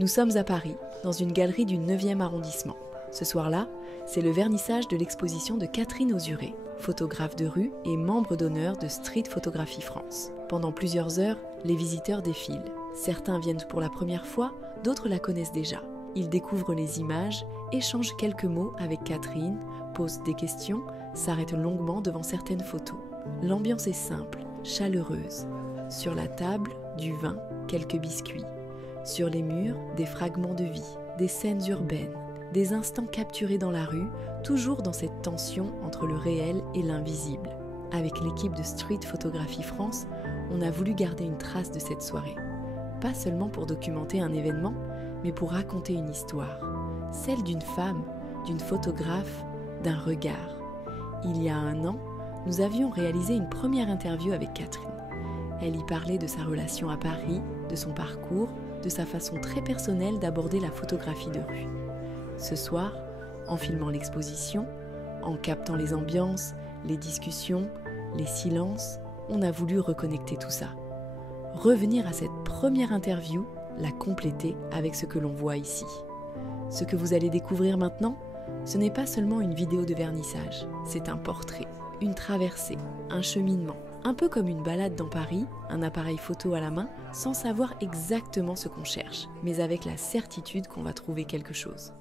Nous sommes à Paris, dans une galerie du 9e arrondissement. Ce soir-là, c'est le vernissage de l'exposition de Catherine Ozuré, photographe de rue et membre d'honneur de Street Photography France. Pendant plusieurs heures, les visiteurs défilent. Certains viennent pour la première fois, d'autres la connaissent déjà. Ils découvrent les images, échangent quelques mots avec Catherine, posent des questions, s'arrêtent longuement devant certaines photos. L'ambiance est simple, chaleureuse. Sur la table, du vin, quelques biscuits. Sur les murs, des fragments de vie, des scènes urbaines, des instants capturés dans la rue, toujours dans cette tension entre le réel et l'invisible. Avec l'équipe de Street Photography France, on a voulu garder une trace de cette soirée. Pas seulement pour documenter un événement, mais pour raconter une histoire. Celle d'une femme, d'une photographe, d'un regard. Il y a 1 an, nous avions réalisé une première interview avec Catherine. Elle y parlait de sa relation à Paris, de son parcours, de sa façon très personnelle d'aborder la photographie de rue. Ce soir, en filmant l'exposition, en captant les ambiances, les discussions, les silences, on a voulu reconnecter tout ça. Revenir à cette première interview, la compléter avec ce que l'on voit ici. Ce que vous allez découvrir maintenant, ce n'est pas seulement une vidéo de vernissage, c'est un portrait, une traversée, un cheminement. Un peu comme une balade dans Paris, un appareil photo à la main, sans savoir exactement ce qu'on cherche, mais avec la certitude qu'on va trouver quelque chose.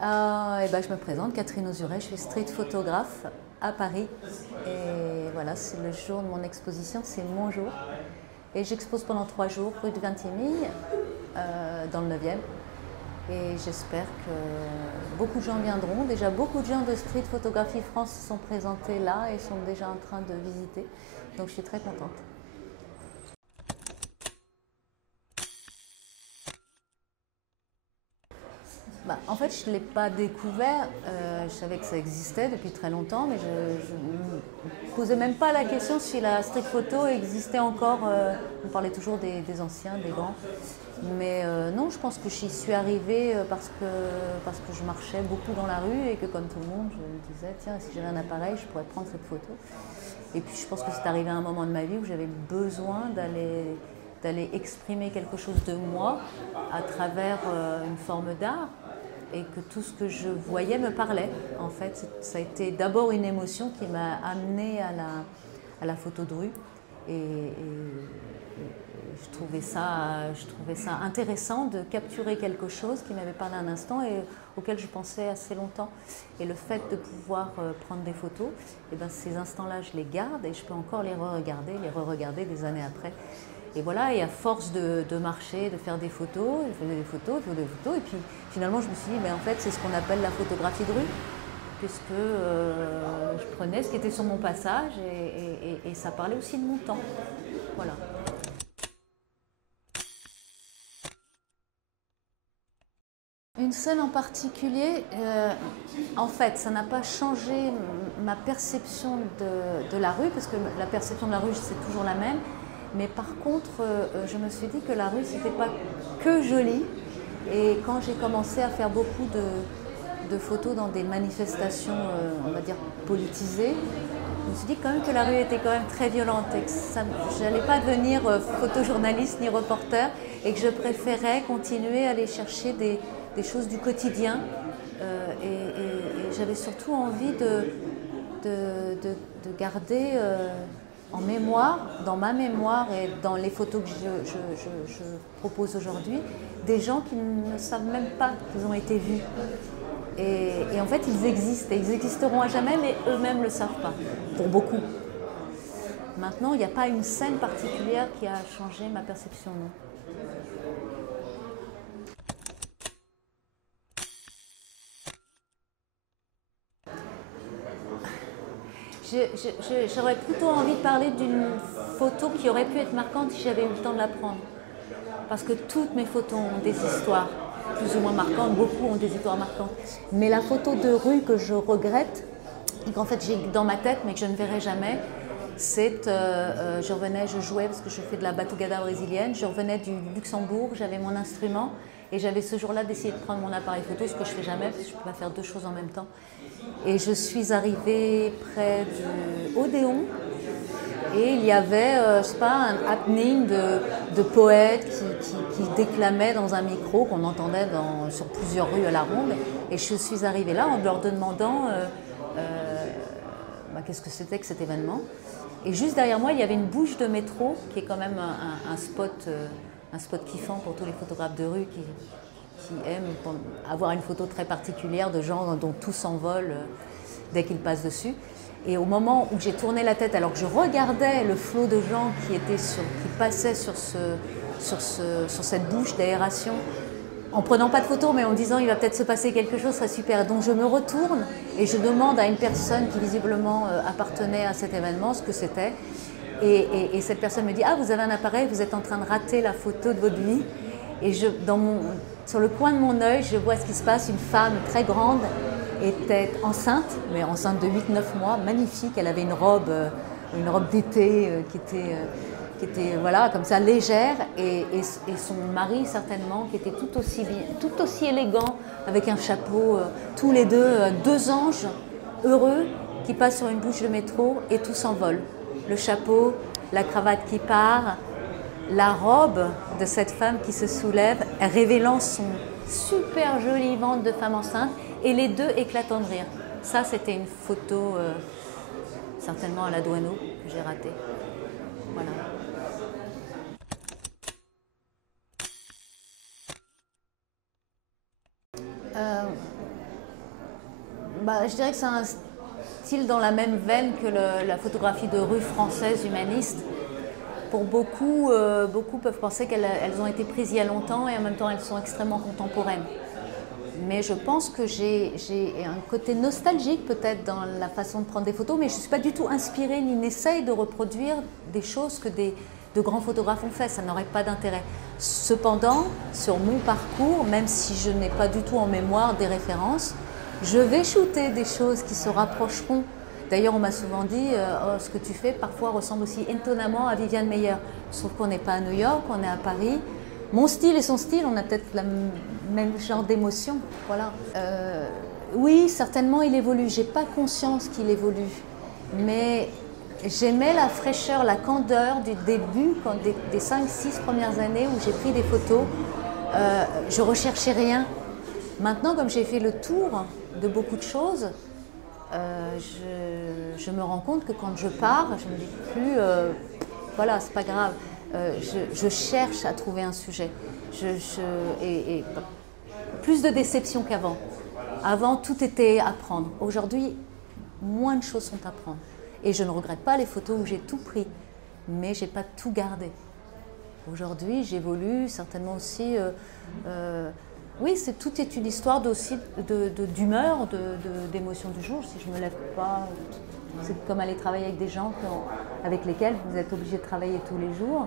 Je me présente, Catherine Ozuré, je suis street photographe à Paris. Et voilà, c'est le jour de mon exposition, c'est mon jour. Et j'expose pendant 3 jours, rue de Vintimille, dans le 9e. Et j'espère que beaucoup de gens viendront. Déjà, beaucoup de gens de Street Photography France se sont présentés là et sont déjà en train de visiter. Donc je suis très contente. En fait, je ne l'ai pas découvert. Je savais que ça existait depuis très longtemps, mais je ne me posais même pas la question si la street photo existait encore. On parlait toujours des anciens, des grands. Mais non, je pense que j'y suis arrivée parce que je marchais beaucoup dans la rue et que comme tout le monde, je me disais, tiens, si j'avais un appareil, je pourrais prendre cette photo. Et puis je pense que c'est arrivé à un moment de ma vie où j'avais besoin d'aller exprimer quelque chose de moi à travers une forme d'art et que tout ce que je voyais me parlait. En fait, ça a été d'abord une émotion qui m'a amenée à la photo de rue et je trouvais ça intéressant de capturer quelque chose qui m'avait parlé un instant et auquel je pensais assez longtemps. Et le fait de pouvoir prendre des photos, ces instants-là, je les garde et je peux encore les re-regarder des années après. Et voilà, et à force de marcher, de faire des photos, je faisais des photos, et puis finalement je me suis dit, mais en fait c'est ce qu'on appelle la photographie de rue, puisque je prenais ce qui était sur mon passage et ça parlait aussi de mon temps. Voilà. Une scène en particulier, en fait, ça n'a pas changé ma perception de la rue, parce que la perception de la rue, c'est toujours la même. Mais par contre, je me suis dit que la rue, c'était pas que joli. Et quand j'ai commencé à faire beaucoup de photos dans des manifestations, on va dire, politisées, je me suis dit quand même que la rue était quand même très violente et que je n'allais pas devenir photojournaliste ni reporter et que je préférais continuer à aller chercher des choses du quotidien. Et j'avais surtout envie de garder en mémoire, dans ma mémoire et dans les photos que je propose aujourd'hui, des gens qui ne savent même pas qu'ils ont été vus. Et en fait, ils existent et ils existeront à jamais, mais eux-mêmes ne le savent pas, pour beaucoup. Maintenant, il n'y a pas une scène particulière qui a changé ma perception, non. J'aurais plutôt envie de parler d'une photo qui aurait pu être marquante si j'avais eu le temps de la prendre. Parce que toutes mes photos ont des histoires, plus ou moins marquantes, beaucoup ont des histoires marquantes. Mais la photo de rue que je regrette, et qu'en fait j'ai dans ma tête mais que je ne verrai jamais, c'est, je jouais parce que je fais de la batucada brésilienne, je revenais du Luxembourg, j'avais mon instrument et j'avais ce jour-là d'essayer de prendre mon appareil photo, ce que je ne fais jamais parce que je ne peux pas faire 2 choses en même temps. Et je suis arrivée près de Odéon Et il y avait, je sais pas, un happening de poètes qui déclamaient dans un micro qu'on entendait sur plusieurs rues à la ronde. Et je suis arrivée là en leur demandant qu'est-ce que c'était que cet événement. Et juste derrière moi, il y avait une bouche de métro qui est quand même un spot kiffant pour tous les photographes de rue qui aiment avoir une photo très particulière de gens dont tout s'envole dès qu'ils passent dessus. Et au moment où j'ai tourné la tête, alors que je regardais le flot de gens qui passaient sur cette bouche d'aération, en prenant pas de photos, mais en disant il va peut-être se passer quelque chose, ce serait super. Donc je me retourne et je demande à une personne qui visiblement appartenait à cet événement ce que c'était. Et cette personne me dit « Ah, vous avez un appareil, vous êtes en train de rater la photo de votre vie. » Et sur le coin de mon œil, je vois ce qui se passe. Une femme très grande était enceinte, mais enceinte de 8-9 mois, magnifique. Elle avait une robe d'été qui était voilà, comme ça, légère. Et son mari, certainement, qui était tout aussi élégant, avec un chapeau, tous les deux anges heureux qui passent sur une bouche de métro et tout s'envole. Le chapeau, la cravate qui part, la robe de cette femme qui se soulève, révélant son super joli ventre de femme enceinte, et les deux éclatant de rire. Ça, c'était une photo, certainement à la Douaneau, que j'ai ratée. Voilà. Je dirais que c'est un style dans la même veine que la photographie de rue française humaniste. Pour beaucoup peuvent penser qu'elles ont été prises il y a longtemps et en même temps elles sont extrêmement contemporaines. Mais je pense que j'ai un côté nostalgique peut-être dans la façon de prendre des photos, mais je ne suis pas du tout inspirée ni n'essaye de reproduire des choses que de grands photographes ont fait, ça n'aurait pas d'intérêt. Cependant, sur mon parcours, même si je n'ai pas du tout en mémoire des références, je vais shooter des choses qui se rapprocheront. D'ailleurs, on m'a souvent dit ce que tu fais parfois ressemble aussi étonnamment à Viviane Maier. Sauf qu'on n'est pas à New York, on est à Paris. Mon style et son style, on a peut-être le même genre d'émotion. Voilà. Oui, certainement, il évolue. Je n'ai pas conscience qu'il évolue. Mais j'aimais la fraîcheur, la candeur du début, des 5-6 premières années où j'ai pris des photos. Je ne recherchais rien. Maintenant, comme j'ai fait le tour de beaucoup de choses, je me rends compte que quand je pars, je ne me dis plus, voilà, c'est pas grave. Je cherche à trouver un sujet. Et plus de déception qu'avant. Avant, tout était à prendre. Aujourd'hui, moins de choses sont à prendre. Et je ne regrette pas les photos où j'ai tout pris, mais je n'ai pas tout gardé. Aujourd'hui, j'évolue certainement aussi. Oui, tout est une histoire aussi d'humeur, d'émotion du jour. Si je ne me lève pas, c'est comme aller travailler avec des gens avec lesquels vous êtes obligé de travailler tous les jours.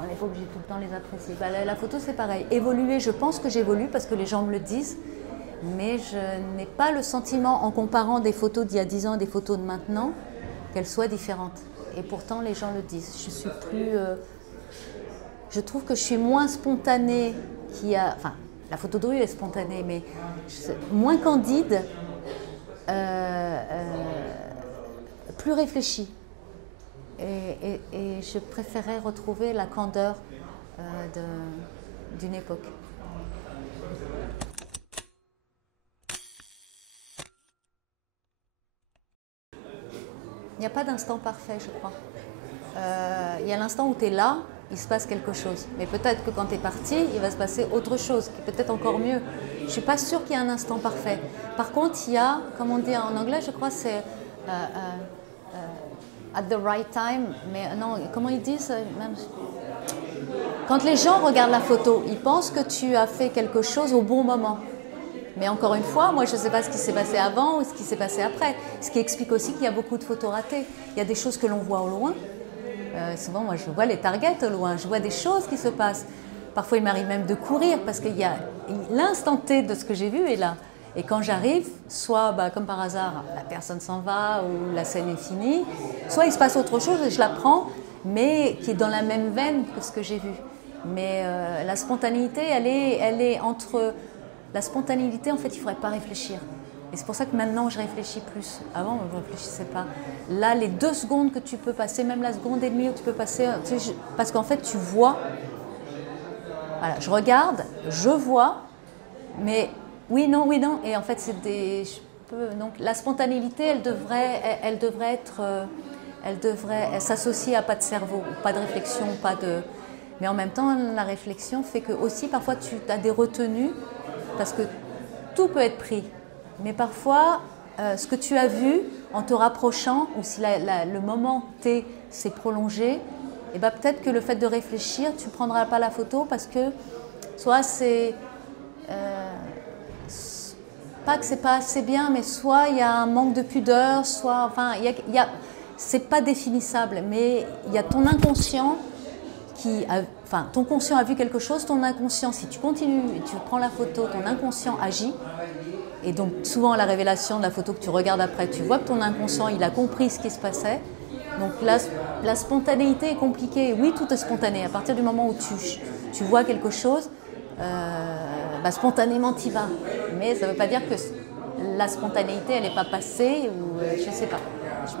On n'est pas obligé tout le temps de les apprécier. La photo, c'est pareil. Évoluer, je pense que j'évolue parce que les gens me le disent, mais je n'ai pas le sentiment, en comparant des photos d'il y a 10 ans et des photos de maintenant, qu'elles soient différentes. Et pourtant, les gens le disent. Je trouve que je suis moins spontanée enfin, la photo de rue est spontanée, mais moins candide, plus réfléchie. Et je préférais retrouver la candeur d'une époque. Il n'y a pas d'instant parfait, je crois. Il y a l'instant où tu es là, il se passe quelque chose. Mais peut-être que quand tu es parti, il va se passer autre chose, qui est peut-être encore mieux. Je ne suis pas sûre qu'il y ait un instant parfait. Par contre, il y a, comme on dit en anglais, je crois, c'est at the right time. Mais non, comment ils disent même, quand les gens regardent la photo, ils pensent que tu as fait quelque chose au bon moment. Mais encore une fois, moi je ne sais pas ce qui s'est passé avant ou ce qui s'est passé après. Ce qui explique aussi qu'il y a beaucoup de photos ratées. Il y a des choses que l'on voit au loin. Souvent, moi, je vois les targets au loin, je vois des choses qui se passent. Parfois, il m'arrive même de courir parce qu'il y a l'instant T de ce que j'ai vu est là. Et quand j'arrive, soit, comme par hasard, la personne s'en va ou la scène est finie, soit il se passe autre chose et je la prends, mais qui est dans la même veine que ce que j'ai vu. Mais la spontanéité, elle est entre... La spontanéité, en fait, il ne faudrait pas réfléchir. Et c'est pour ça que maintenant, je réfléchis plus. Avant, je ne réfléchissais pas. Là, les 2 secondes que tu peux passer, même la seconde et demie où tu peux passer, tu sais, parce qu'en fait, tu vois. Voilà, je regarde, je vois, mais oui, non, oui, non. Et en fait, c'est des... donc, la spontanéité, elle devrait s'associer à pas de cerveau, pas de réflexion, pas de... Mais en même temps, la réflexion fait que aussi, parfois, tu as des retenues, parce que tout peut être pris. Mais parfois, ce que tu as vu, en te rapprochant, ou si le moment T s'est prolongé, et ben peut-être que le fait de réfléchir, tu ne prendras pas la photo parce que soit c'est... pas que c'est pas assez bien, mais soit il y a un manque de pudeur, soit... Enfin, c'est pas définissable, mais il y a ton inconscient enfin, ton conscient a vu quelque chose, ton inconscient, si tu continues et tu prends la photo, ton inconscient agit. Et donc, souvent, à la révélation de la photo que tu regardes après, tu vois que ton inconscient, il a compris ce qui se passait. Donc, la spontanéité est compliquée. Oui, tout est spontané. À partir du moment où tu vois quelque chose, spontanément, tu y vas. Mais ça ne veut pas dire que la spontanéité, elle n'est pas passée ou je ne sais pas. Je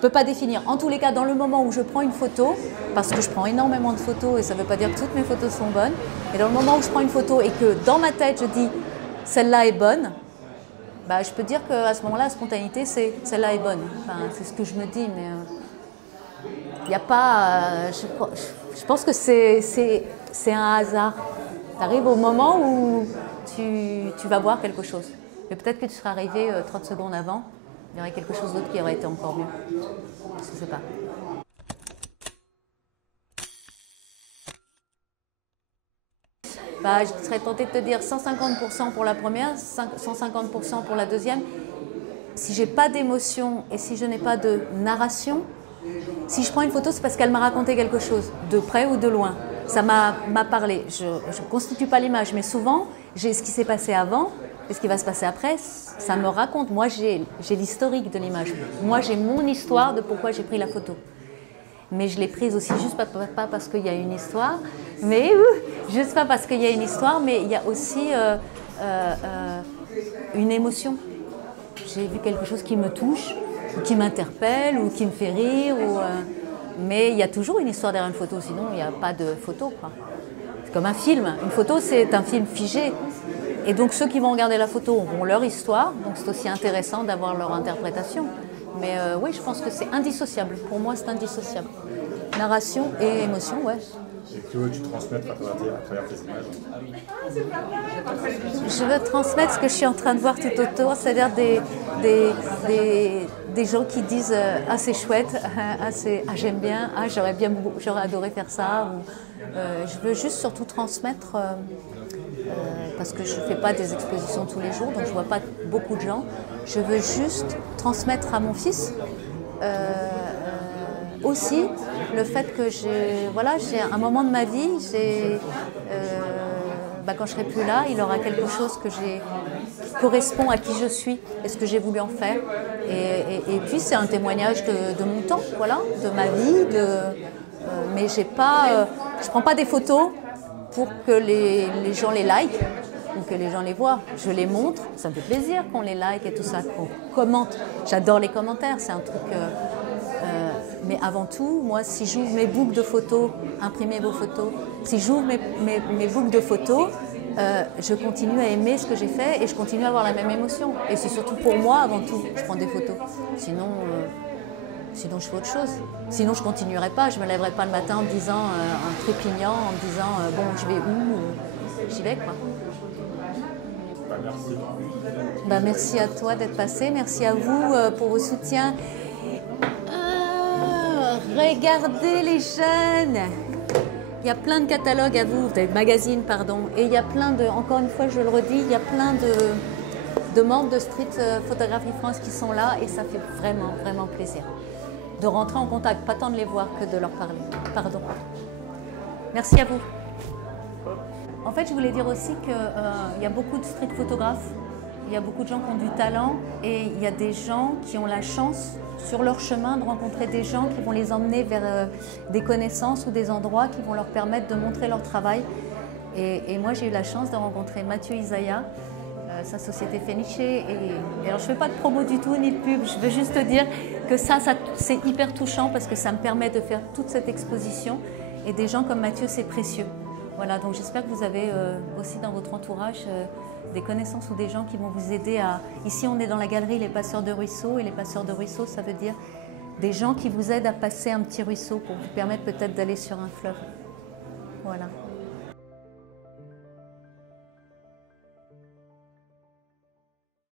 peux pas définir. En tous les cas, dans le moment où je prends une photo, parce que je prends énormément de photos et ça ne veut pas dire que toutes mes photos sont bonnes, et dans le moment où je prends une photo et que dans ma tête, je dis « celle-là est bonne », je peux dire qu'à ce moment-là, la spontanéité, c'est « celle-là est bonne ». Enfin, c'est ce que je me dis, mais il n'y a pas... je pense que c'est un hasard. Tu arrives au moment où tu vas voir quelque chose. Mais peut-être que tu seras arrivé 30 secondes avant. Il y aurait quelque chose d'autre qui aurait été encore mieux. Je ne sais pas. Je serais tentée de te dire 150% pour la première, 150% pour la deuxième. Si je n'ai pas d'émotion et si je n'ai pas de narration, si je prends une photo, c'est parce qu'elle m'a raconté quelque chose, de près ou de loin. Ça m'a parlé. Je ne constitue pas l'image, mais souvent, j'ai ce qui s'est passé avant. Et ce qui va se passer après, ça me raconte. Moi, j'ai l'historique de l'image. Moi, j'ai mon histoire de pourquoi j'ai pris la photo. Mais je l'ai prise aussi juste pas parce qu'il y a une histoire, mais juste pas parce qu'il y a une histoire, mais il y a aussi une émotion. J'ai vu quelque chose qui me touche, ou qui m'interpelle, ou qui me fait rire. Mais il y a toujours une histoire derrière une photo, sinon il n'y a pas de photo, quoi. C'est comme un film. Une photo, c'est un film figé. Et donc ceux qui vont regarder la photo auront leur histoire, donc c'est aussi intéressant d'avoir leur interprétation. Mais oui, je pense que c'est indissociable. Pour moi, c'est indissociable. Narration et émotion, ouais. Et que veux-tu transmettre à travers tes images? Je veux transmettre ce que je suis en train de voir tout autour, c'est-à-dire des gens qui disent « Ah, c'est chouette, ah, j'aime bien, ah, j'aurais adoré faire ça ». Je veux juste surtout transmettre... parce que je ne fais pas des expositions tous les jours, donc je ne vois pas beaucoup de gens. Je veux juste transmettre à mon fils aussi le fait que j'ai un moment de ma vie, quand je ne serai plus là, il aura quelque chose qui correspond à qui je suis et ce que j'ai voulu en faire. Et puis c'est un témoignage de mon temps, voilà, de ma vie. Mais je ne prends pas des photos pour que les gens les likent ou que les gens les voient. Je les montre, ça me fait plaisir qu'on les like et tout ça, qu'on commente. J'adore les commentaires, c'est un truc... mais avant tout, moi, si j'ouvre mes books de photos, imprimez vos photos, si j'ouvre mes books de photos, je continue à aimer ce que j'ai fait et je continue à avoir la même émotion. Et c'est surtout pour moi, avant tout, je prends des photos. Sinon, je fais autre chose. Sinon, je ne continuerai pas. Je ne me lèverai pas le matin en me disant, en trépignant, en me disant, bon, je vais où j'y vais, quoi. Merci. Merci à toi d'être passé. Merci à vous pour vos soutiens. Regardez les jeunes. Il y a plein de catalogues à vous, de magazines, pardon. Et il y a plein de, encore une fois, je le redis, il y a plein de membres de Street Photography France qui sont là et ça fait vraiment, vraiment plaisir de rentrer en contact, pas tant de les voir que de leur parler. Pardon. Merci à vous. En fait, je voulais dire aussi qu'il y a beaucoup de street photographes, il y a beaucoup de gens qui ont du talent et il y a des gens qui ont la chance sur leur chemin de rencontrer des gens qui vont les emmener vers des connaissances ou des endroits qui vont leur permettre de montrer leur travail. Et moi, j'ai eu la chance de rencontrer Mathieu Isaya, sa société Fenice. Et alors je ne fais pas de promo du tout ni de pub, je veux juste dire que ça c'est hyper touchant parce que ça me permet de faire toute cette exposition et des gens comme Mathieu, c'est précieux. Voilà, donc j'espère que vous avez aussi dans votre entourage des connaissances ou des gens qui vont vous aider à... Ici on est dans la galerie Les Passeurs de Ruisseaux et les Passeurs de Ruisseaux ça veut dire des gens qui vous aident à passer un petit ruisseau pour vous permettre peut-être d'aller sur un fleuve. Voilà.